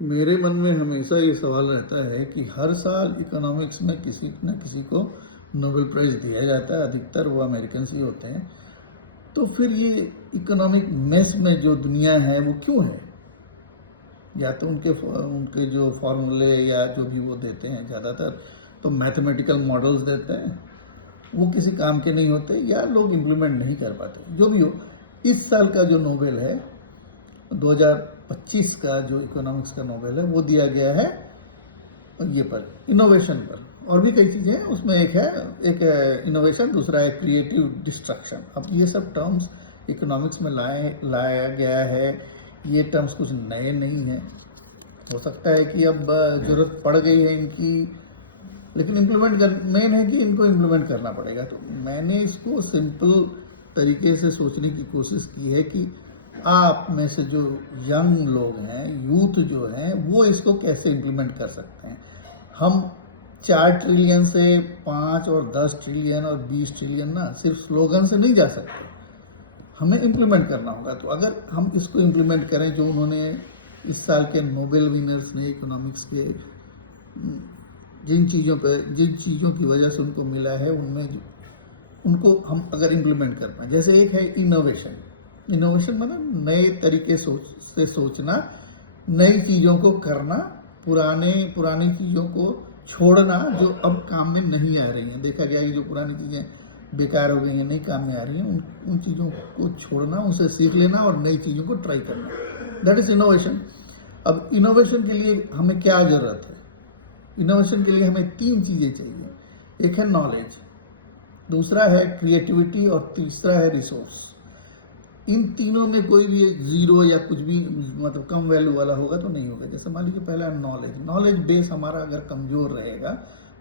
मेरे मन में हमेशा ये सवाल रहता है कि हर साल इकोनॉमिक्स में किसी न किसी को नोबेल प्राइज़ दिया जाता है, अधिकतर वो अमेरिकन्स ही होते हैं। तो फिर ये इकोनॉमिक मेस में जो दुनिया है वो क्यों है? या तो उनके जो फॉर्मूले या जो भी वो देते हैं ज़्यादातर तो मैथमेटिकल मॉडल्स देते हैं, वो किसी काम के नहीं होते या लोग इम्प्लीमेंट नहीं कर पाते। जो भी हो, इस साल का जो नोबेल है 2025 का जो इकोनॉमिक्स का नोबेल है वो दिया गया है ये पर इनोवेशन पर। और भी कई चीज़ें हैं उसमें, एक इनोवेशन, दूसरा है क्रिएटिव डिस्ट्रक्शन। अब ये सब टर्म्स इकोनॉमिक्स में लाया गया है। ये टर्म्स कुछ नए नहीं हैं, हो सकता है कि अब ज़रूरत पड़ गई है इनकी, लेकिन मेन है कि इनको इम्प्लीमेंट करना पड़ेगा। तो मैंने इसको सिंपल तरीके से सोचने की कोशिश की है कि आप में से जो यंग लोग हैं, यूथ जो हैं, वो इसको कैसे इम्प्लीमेंट कर सकते हैं। हम 4 ट्रिलियन से 5 और 10 ट्रिलियन और 20 ट्रिलियन ना सिर्फ स्लोगन से नहीं जा सकते, हमें इम्प्लीमेंट करना होगा। तो अगर हम इसको इम्प्लीमेंट करें, जो उन्होंने इस साल के नोबेल विनर्स ने इकोनॉमिक्स के जिन चीज़ों की वजह से उनको मिला है, उनमें उनको हम अगर इम्प्लीमेंट कर पाएँ, जैसे एक है इनोवेशन। इनोवेशन मतलब नए तरीके से सोचना, नई चीज़ों को करना, पुरानी चीज़ों को छोड़ना जो अब काम में नहीं आ रही हैं। देखा गया कि जो पुरानी चीज़ें बेकार हो गई हैं, नहीं काम में आ रही हैं, उन चीज़ों को छोड़ना, उनसे सीख लेना और नई चीज़ों को ट्राई करना, दैट इज़ इनोवेशन। अब इनोवेशन के लिए हमें क्या ज़रूरत है? इनोवेशन के लिए हमें 3 चीज़ें चाहिए। एक है नॉलेज, दूसरा है क्रिएटिविटी और तीसरा है रिसोर्स। इन तीनों में कोई भी एक ज़ीरो या कुछ भी मतलब कम वैल्यू वाला होगा तो नहीं होगा। जैसे मान लीजिए पहला नॉलेज बेस हमारा अगर कमज़ोर रहेगा,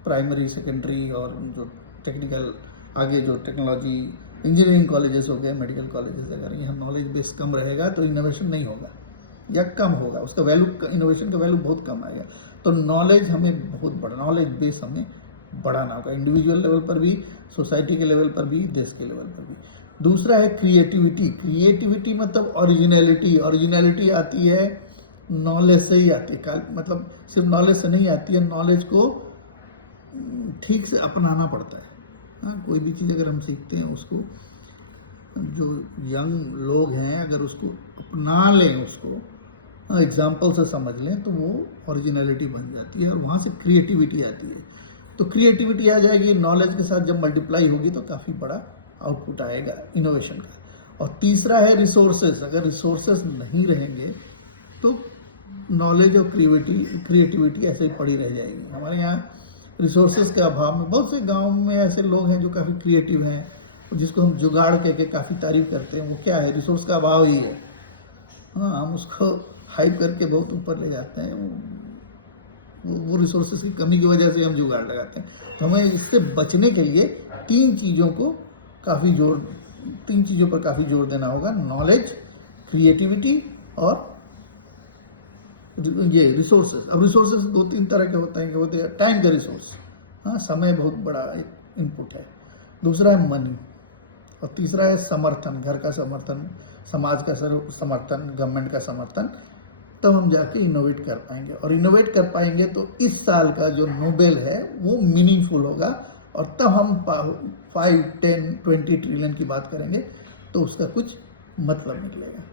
प्राइमरी, सेकेंडरी और जो टेक्निकल, आगे जो टेक्नोलॉजी, इंजीनियरिंग कॉलेजेस हो गए, मेडिकल कॉलेजेस, अगर यहाँ नॉलेज बेस कम रहेगा तो इनोवेशन नहीं होगा या कम होगा, उसका वैल्यू, इनोवेशन का वैल्यू बहुत कम आएगा। तो नॉलेज बेस हमें बढ़ाना होगा, इंडिविजुअल लेवल पर भी, सोसाइटी के लेवल पर भी, देश के लेवल पर भी। दूसरा है क्रिएटिविटी मतलब ओरिजिनलिटी आती है नॉलेज से ही आती है। मतलब सिर्फ नॉलेज से नहीं आती है, नॉलेज को ठीक से अपनाना पड़ता है। हाँ, कोई भी चीज़ अगर हम सीखते हैं, उसको जो यंग लोग हैं अगर उसको अपना लें, उसको एग्जाम्पल से समझ लें, तो वो ओरिजिनलिटी बन जाती है और वहाँ से क्रिएटिविटी आती है। तो क्रिएटिविटी आ जाएगी, नॉलेज के साथ जब मल्टीप्लाई होगी तो काफ़ी बड़ा आउटपुट आएगा इनोवेशन का। और तीसरा है रिसोर्सेज। अगर रिसोर्सेज नहीं रहेंगे तो नॉलेज और क्रिएटिविटी ऐसे ही पड़ी रह जाएगी। हमारे यहाँ रिसोर्सेज के अभाव में बहुत से गांव में ऐसे लोग हैं जो काफ़ी क्रिएटिव हैं, जिसको हम जुगाड़ कह के काफ़ी तारीफ करते हैं। वो क्या है? रिसोर्स का अभाव ही है। हाँ, हम उसको हाइप करके बहुत ऊपर ले जाते हैं। वो रिसोर्सेज की कमी की वजह से हम जुगाड़ लगाते हैं। तो हमें इससे बचने के लिए 3 चीज़ों पर काफ़ी जोर देना होगा: नॉलेज, क्रिएटिविटी और ये रिसोर्सेज। अब रिसोर्सेज 2-3 तरह के होते हैं टाइम का रिसोर्स, हाँ, समय बहुत बड़ा एक इनपुट है। दूसरा है मनी और तीसरा है समर्थन, घर का समर्थन, समाज का समर्थन, गवर्नमेंट का समर्थन। तब हम जाके इनोवेट कर पाएंगे, और इनोवेट कर पाएंगे तो इस साल का जो नोबेल है वो मीनिंगफुल होगा। और तब हम 5, 10, 20 ट्रिलियन की बात करेंगे तो उसका कुछ मतलब निकलेगा।